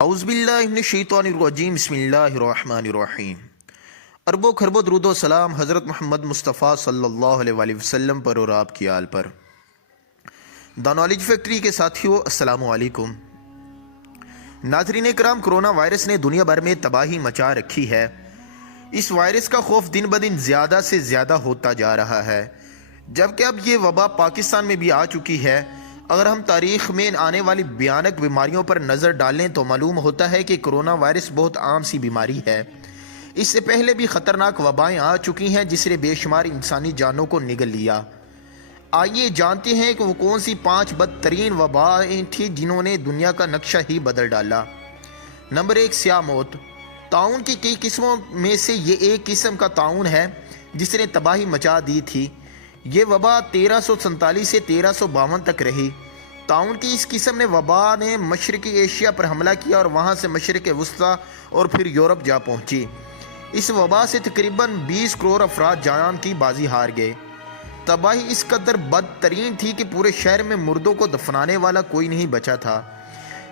اعوذ باللہ من الشیطان الرجیم بسم اللہ الرحمن الرحیم۔ اربوں خربوں درود و سلام حضرت محمد مصطفیٰ صلی اللہ علیہ وآلہ وسلم پر اور آپ کی آل پر۔ دا نالج فیکٹری کے ساتھیوں السلام علیکم۔ ناظرین کرام، کرونا وائرس نے دنیا بھر میں تباہی مچا رکھی ہے۔ اس وائرس کا خوف دن بدن زیادہ سے زیادہ ہوتا جا رہا ہے، جبکہ اب یہ وبا پاکستان میں بھی آ چکی ہے۔ اگر ہم تاریخ میں آنے والی بھیانک بیماریوں پر نظر ڈالیں تو معلوم ہوتا ہے کہ کرونا وائرس بہت عام سی بیماری ہے۔ اس سے پہلے بھی خطرناک وبائیں آ چکی ہیں جس نے بے شمار انسانی جانوں کو نگل لیا۔ آئیے جانتے ہیں کہ وہ کون سی 5 بدترین وبائیں تھیں جنہوں نے دنیا کا نقشہ ہی بدل ڈالا۔ نمبر 1، سیاہ موت۔ طاعون کی کئی قسموں میں سے یہ ایک قسم کا طاعون ہے جس نے تباہی مچا دی تھی۔ یہ وبا 1347 سے 1352 تک رہی۔ طاعون کی اس قسم نے وبا نے مشرقی ایشیا پر حملہ کیا اور وہاں سے مشرق وسطیٰ اور پھر یورپ جا پہنچی۔ اس وبا سے تقریباً 20 کروڑ افراد جان کی بازی ہار گئے۔ تباہی اس قدر بدترین تھی کہ پورے شہر میں مردوں کو دفنانے والا کوئی نہیں بچا تھا۔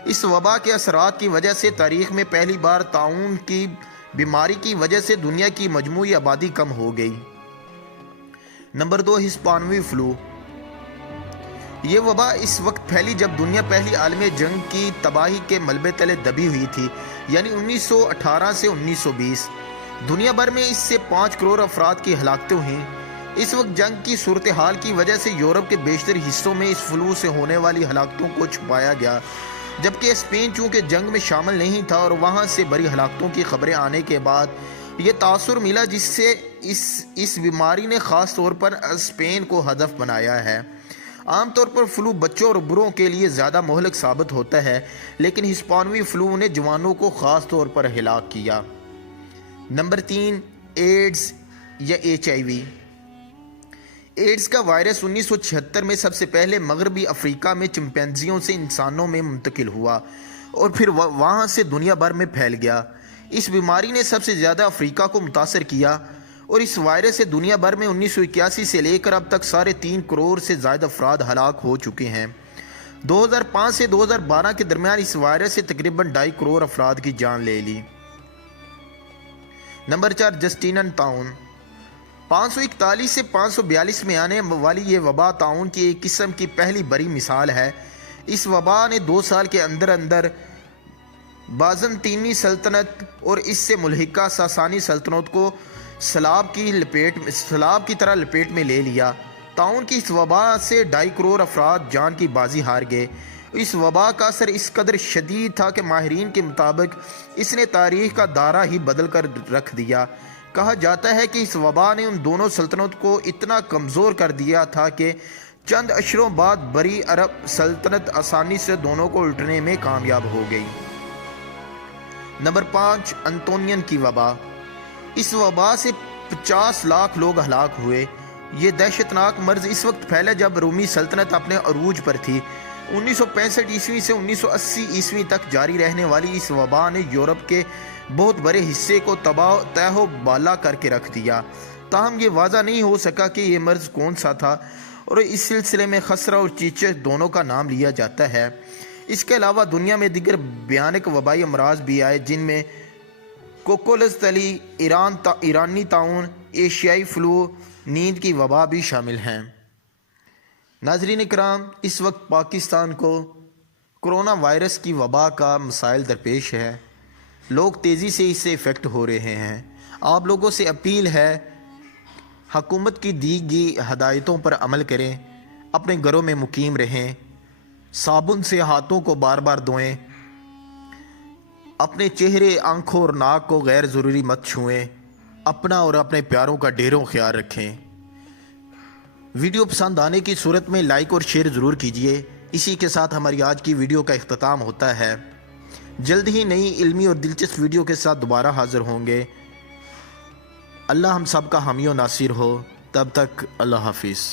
اس وبا کے اثرات کی وجہ سے تاریخ میں پہلی بار طاعون کی بیماری کی وجہ سے دنیا کی مجموعی آبادی کم ہو گئی۔ نمبر 2، ہسپانوی فلو۔ یہ وبا اس وقت پھیلی جب دنیا پہلی عالمی جنگ کی تباہی کے ملبے تلے دبی ہوئی تھی، یعنی 1918 سے 1920۔ دنیا بھر میں اس سے 5 کروڑ افراد کی ہلاکتیں ہوئیں۔ اس وقت جنگ کی صورتحال کی وجہ سے یورپ کے بیشتر حصوں میں اس فلو سے ہونے والی ہلاکتوں کو چھپایا گیا، جبکہ اسپین چونکہ جنگ میں شامل نہیں تھا اور وہاں سے بڑی ہلاکتوں کی خبریں آنے کے بعد یہ تاثر ملا جس سے اس بیماری نے خاص طور پر اسپین کو ہدف بنایا ہے۔ عام طور پر فلو بچوں اور بڑوں کے لیے زیادہ مہلک ثابت ہوتا ہے، لیکن ہسپانوی فلو نے جوانوں کو خاص طور پر ہلاک کیا۔ نمبر 3، ایڈز یا HIV۔ ایڈز کا وائرس 1976 میں سب سے پہلے مغربی افریقہ میں چمپینزیوں سے انسانوں میں منتقل ہوا اور پھر وہاں سے دنیا بھر میں پھیل گیا۔ اس بیماری نے سب سے زیادہ افریقہ کو متاثر کیا اور اس وائرس سے دنیا بھر میں 1981 سے لے کر اب تک 3.5 کروڑ سے زائد افراد ہلاک ہو چکے ہیں۔ 2005 سے 2012 کے درمیان اس وائرس سے تقریباً 2.5 کروڑ افراد کی جان لے لی۔ نمبر 4، جسٹینن طاعون۔ 541 سے 542 میں آنے والی یہ وبا طاعون کی ایک قسم کی پہلی بڑی مثال ہے۔ اس وبا نے 2 سال کے اندر بازنطینی سلطنت اور اس سے ملحقہ ساسانی سلطنت کو سلاب کی طرح لپیٹ میں لے لیا۔ طاعون کی اس وبا سے 2.5 کروڑ افراد جان کی بازی ہار گئے۔ اس وبا کا اثر اس قدر شدید تھا کہ ماہرین کے مطابق اس نے تاریخ کا دائرہ ہی بدل کر رکھ دیا۔ کہا جاتا ہے کہ اس وبا نے ان دونوں سلطنت کو اتنا کمزور کر دیا تھا کہ چند اشروں بعد بڑی عرب سلطنت آسانی سے دونوں کو الٹنے میں کامیاب ہو گئی۔ نمبر 5، انتونین کی وبا۔ اس وبا سے 50 لاکھ لوگ ہلاک ہوئے۔ یہ دہشتناک مرض اس وقت پھیلا جب رومی سلطنت اپنے عروج پر تھی۔ 1965 عیسوی سے 1980 عیسوی تک جاری رہنے والی اس وبا نے یورپ کے بہت بڑے حصے کو تہہ و بالا کر کے رکھ دیا۔ تاہم یہ واضح نہیں ہو سکا کہ یہ مرض کون سا تھا اور اس سلسلے میں خسرہ اور چیچک دونوں کا نام لیا جاتا ہے۔ اس کے علاوہ دنیا میں دیگر بھیانک وبائی امراض بھی آئے جن میں کوکولز تلی، ایرانی طاعون، ایشیائی فلو، نیند کی وبا بھی شامل ہیں۔ ناظرین کرام، اس وقت پاکستان کو کرونا وائرس کی وبا کا مسائل درپیش ہے۔ لوگ تیزی سے اس سے افیکٹ ہو رہے ہیں۔ آپ لوگوں سے اپیل ہے حکومت کی دی گئی ہدایتوں پر عمل کریں، اپنے گھروں میں مقیم رہیں، صابن سے ہاتھوں کو بار بار دھوئیں، اپنے چہرے، آنکھوں اور ناک کو غیر ضروری مت چھوئیں، اپنا اور اپنے پیاروں کا ڈھیروں خیال رکھیں۔ ویڈیو پسند آنے کی صورت میں لائک اور شیئر ضرور کیجیے۔ اسی کے ساتھ ہماری آج کی ویڈیو کا اختتام ہوتا ہے۔ جلد ہی نئی علمی اور دلچسپ ویڈیو کے ساتھ دوبارہ حاضر ہوں گے۔ اللہ ہم سب کا حامی و ناصر ہو۔ تب تک اللہ حافظ۔